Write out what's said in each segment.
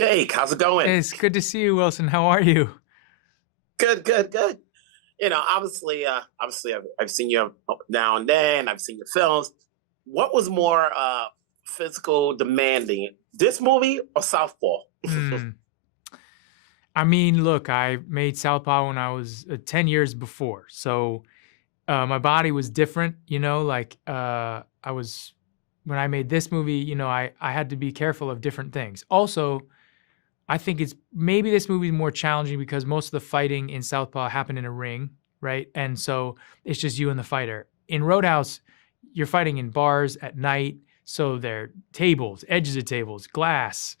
Jake, how's it going? It's good to see you, Wilson. How are you? Good, good, good. Obviously, I've seen you now and then. I've seen your films. What was more physical demanding, this movie or Southpaw? Hmm. I mean, look, I made Southpaw when I was 10 years before. So my body was different, when I made this movie, I had to be careful of different things. Also, I think it's maybe this movie is more challenging because most of the fighting in Southpaw happened in a ring, right? And so it's just you and the fighter. In Roadhouse, you're fighting in bars at night, so they're tables, edges of tables, glass,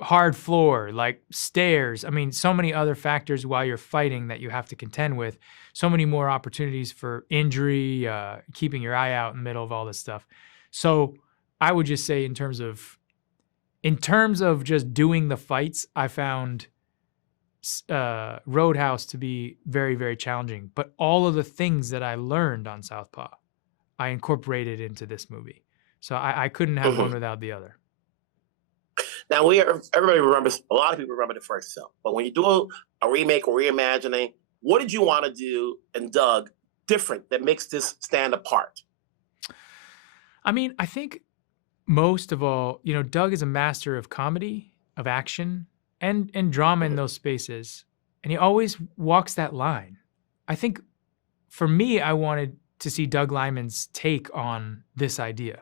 hard floor, like stairs. I mean, so many other factors while you're fighting that you have to contend with. So many more opportunities for injury, keeping your eye out in the middle of all this stuff. So I would just say in terms of just doing the fights, I found Roadhouse to be very, very challenging. But all of the things that I learned on Southpaw, I incorporated into this movie. So I couldn't have one without the other. Now, everybody remembers, a lot of people remember the first film. But when you do a remake or reimagining, what did you want to do, and Doug, different that makes this stand apart? I mean, I think most of all, Doug is a master of comedy, of action, and drama in those spaces. And he always walks that line. I think for me, I wanted to see Doug Liman's take on this idea.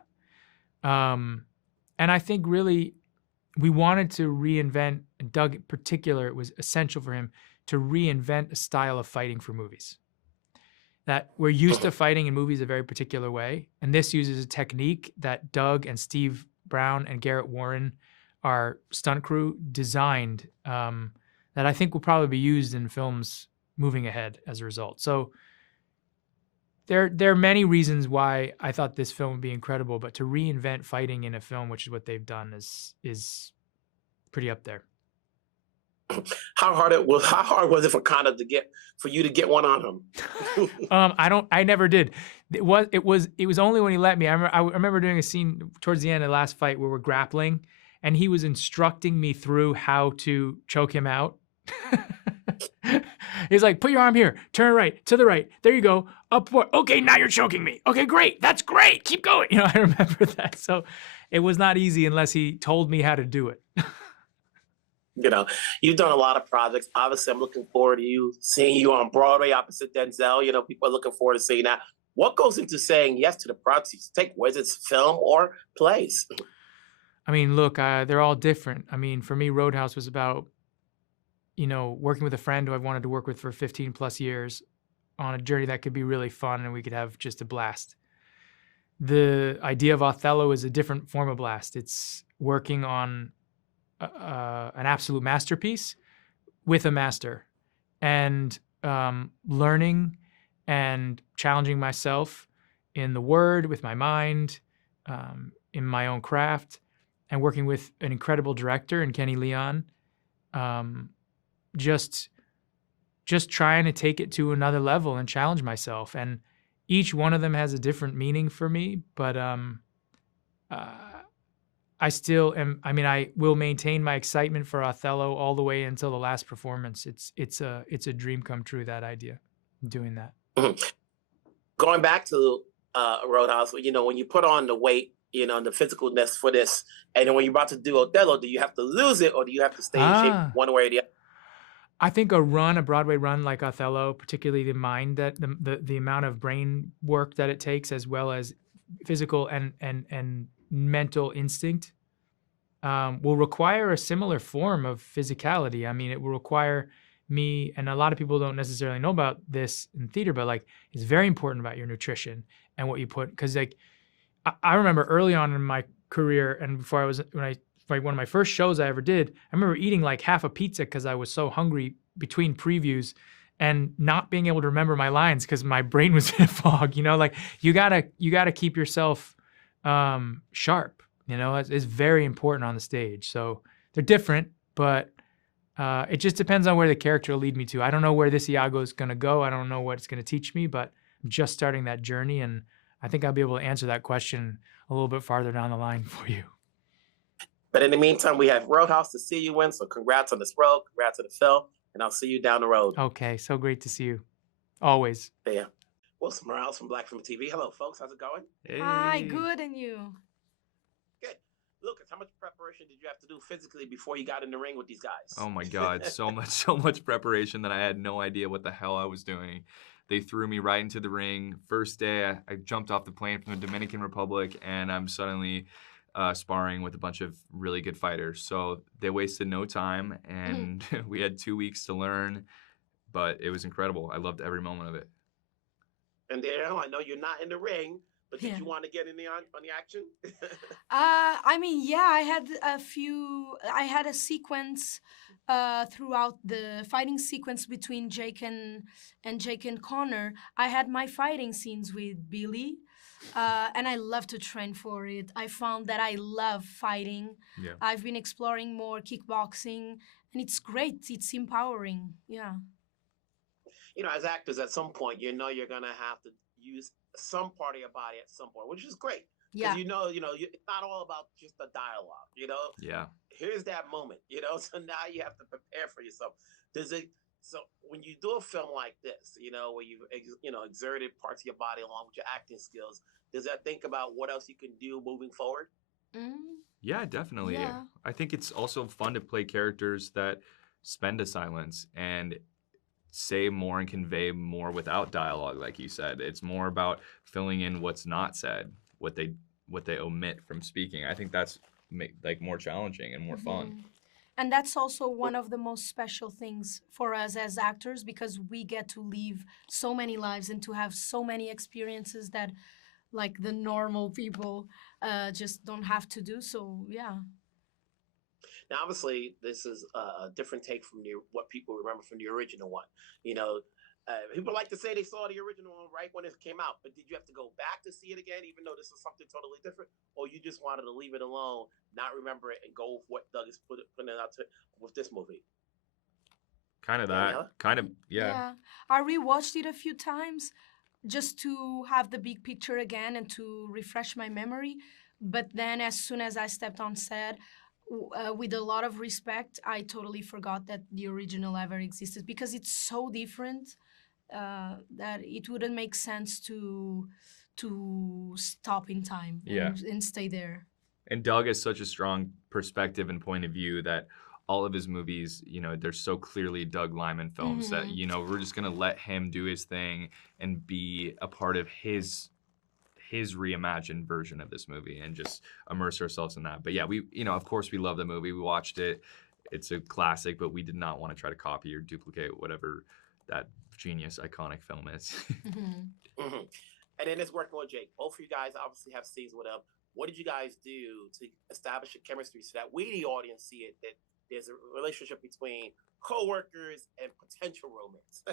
And I think really we wanted to reinvent, Doug in particular, it was essential for him to reinvent a style of fighting for movies. That we're used to fighting in movies a very particular way. And this uses a technique that Doug and Steve Brown and Garrett Warren, our stunt crew, designed that I think will probably be used in films moving ahead as a result. So there are many reasons why I thought this film would be incredible, but to reinvent fighting in a film, which is what they've done, is pretty up there. How hard was it for Conor for you to get one on him? I never did. It was only when he let me. I remember doing a scene towards the end of the last fight where we're grappling, and he was instructing me through how to choke him out. He's like, put your arm here, turn right, to the right. There you go. Up forward. Okay, now you're choking me. Okay, great. That's great. Keep going. I remember that. So it was not easy unless he told me how to do it. You've done a lot of projects. Obviously, I'm looking forward to seeing you on Broadway opposite Denzel. People are looking forward to seeing that. What goes into saying yes to the projects you take, whether it's film or plays? I mean, look, they're all different. I mean, for me, Roadhouse was about, working with a friend who I've wanted to work with for 15 plus years on a journey that could be really fun and we could have just a blast. The idea of Othello is a different form of blast. It's working on an absolute masterpiece with a master and learning and challenging myself in the word, with my mind, in my own craft, and working with an incredible director in Kenny Leon. Just trying to take it to another level and challenge myself. And each one of them has a different meaning for me, but I still am. I mean, I will maintain my excitement for Othello all the way until the last performance. It's a dream come true, that idea, doing that. Going back to Roadhouse, when you put on the weight, the physicalness for this, and then when you're about to do Othello, do you have to lose it or do you have to stay in shape one way or the other? I think a Broadway run like Othello, particularly the mind, that the amount of brain work that it takes, as well as physical and mental instinct, will require a similar form of physicality. I mean, it will require me, and a lot of people don't necessarily know about this in theater, but it's very important about your nutrition and what you put. Because I remember early on in my career, and before one of my first shows I ever did, I remember eating half a pizza because I was so hungry between previews and not being able to remember my lines because my brain was in a fog. You gotta keep yourself sharp. It's very important on the stage. So they're different, but it just depends on where the character will lead me to. I don't know where this Iago is going to go. I don't know what it's going to teach me, but I'm just starting that journey, and I think I'll be able to answer that question a little bit farther down the line for you. But in the meantime, we have Roadhouse to see you in. So congrats on this road. Congrats on the film. And I'll see you down the road. Okay, so great to see you. Always. Yeah. Wilson Morales from Black Film TV. Hello, folks. How's it going? Hi, good, and you? Good. Lucas, how much preparation did you have to do physically before you got in the ring with these guys? Oh my God, so much preparation that I had no idea what the hell I was doing. They threw me right into the ring. First day, I jumped off the plane from the Dominican Republic, and I'm suddenly sparring with a bunch of really good fighters. So they wasted no time, and we had 2 weeks to learn, but it was incredible. I loved every moment of it. And Danielle, I know you're not in the ring, but did you want to get in on the action? I mean, yeah, I had a sequence throughout the fighting sequence between Jake and Conor. I had my fighting scenes with Billy, and I love to train for it. I found that I love fighting. Yeah. I've been exploring more kickboxing, and it's great. It's empowering. Yeah. You know, as actors, at some point, you know you're gonna have to use some part of your body at some point, which is great. Yeah. You know, it's not all about just the dialogue. You know. Yeah. Here's that moment. You know, so now you have to prepare for yourself. So when you do a film like this, you know, where you've exerted parts of your body along with your acting skills, does that think about what else you can do moving forward? Yeah, definitely. Yeah. I think it's also fun to play characters that spend a silence and say more and convey more without dialogue, like you said. It's more about filling in what's not said, what they omit from speaking. I think that's more challenging and more fun. And that's also one of the most special things for us as actors, because we get to live so many lives and to have so many experiences that like the normal people just don't have to do. So yeah. Now, obviously, this is a different take from what people remember from the original one. You know, people like to say they saw the original one right when it came out, but did you have to go back to see it again, even though this is something totally different? Or you just wanted to leave it alone, not remember it, and go with what Doug is putting out with this movie? Kind of that. Kind of, yeah. I rewatched it a few times just to have the big picture again and to refresh my memory. But then as soon as I stepped on set, with a lot of respect, I totally forgot that the original ever existed, because it's so different that it wouldn't make sense to stop in time and stay there. And Doug has such a strong perspective and point of view that all of his movies, you know, they're so clearly Doug Liman films that, you know, we're just going to let him do his thing and be a part of his reimagined version of this movie and just immerse ourselves in that. But yeah, we, you know, of course we love the movie. We watched it. It's a classic, but we did not want to try to copy or duplicate whatever that genius, iconic film is. And then it's working with Jake. Both of you guys obviously have scenes with him. What did you guys do to establish a chemistry so that we, the audience, see it, that there's a relationship between co-workers and potential romance?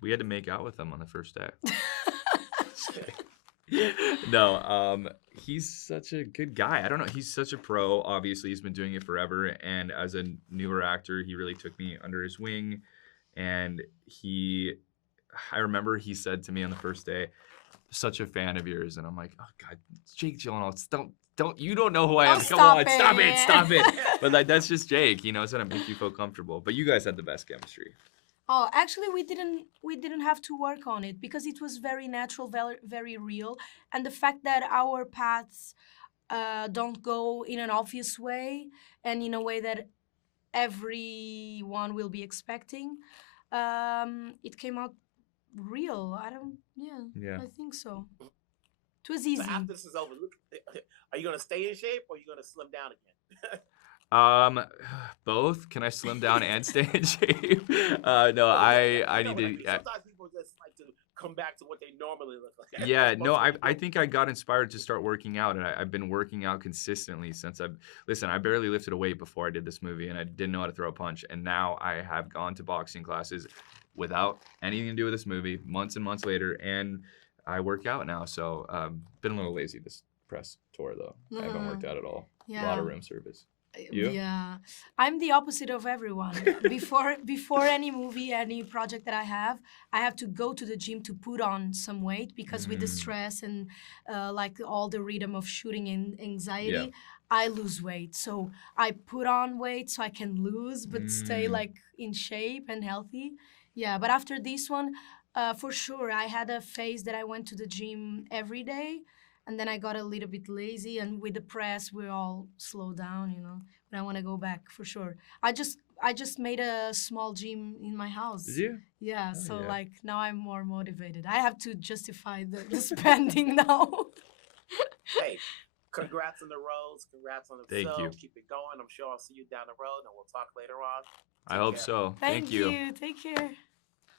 We had to make out with him on the first day. No, he's such a good guy. I don't know. He's such a pro. Obviously, he's been doing it forever. And as a newer actor, he really took me under his wing. And I remember he said to me on the first day, "Such a fan of yours." And I'm like, "Oh God, it's Jake Gyllenhaal. You don't know who I am. Come on, stop it." But like, that's just Jake, you know. It's gonna make you feel comfortable. But you guys had the best chemistry. Oh, actually, we didn't have to work on it because it was very natural, very, very real, and the fact that our paths don't go in an obvious way and in a way that everyone will be expecting, it came out real. I think so. It was easy. So after this is over, are you gonna stay in shape or are you gonna slim down again? Both. Can I slim down and stay in shape? No, I need to. Sometimes people just like to come back to what they normally look like. Yeah, no, I think I got inspired to start working out, and I've been working out consistently since I barely lifted a weight before I did this movie, and I didn't know how to throw a punch, and now I have gone to boxing classes without anything to do with this movie, months and months later, and I work out now, so been a little lazy this press tour, though. I haven't worked out at all. A lot of room service. You? Yeah, I'm the opposite of everyone. Before any movie, any project that I have to go to the gym to put on some weight because with the Mm. stress and like all the rhythm of shooting and anxiety, Yeah. I lose weight. So I put on weight so I can lose but stay Mm. like in shape and healthy. Yeah, but after this one, for sure, I had a phase that I went to the gym every day. And then I got a little bit lazy, and with the press, we all slow down, you know. But I want to go back for sure. I just made a small gym in my house. Did you? Yeah, Oh, so yeah. like now I'm more motivated. I have to justify the spending now. Hey, congrats on the roads. Congrats on the Thank film. you. Keep it going. I'm sure I'll see you down the road, and we'll talk later on. I Take hope care. so. Thank you. Take care.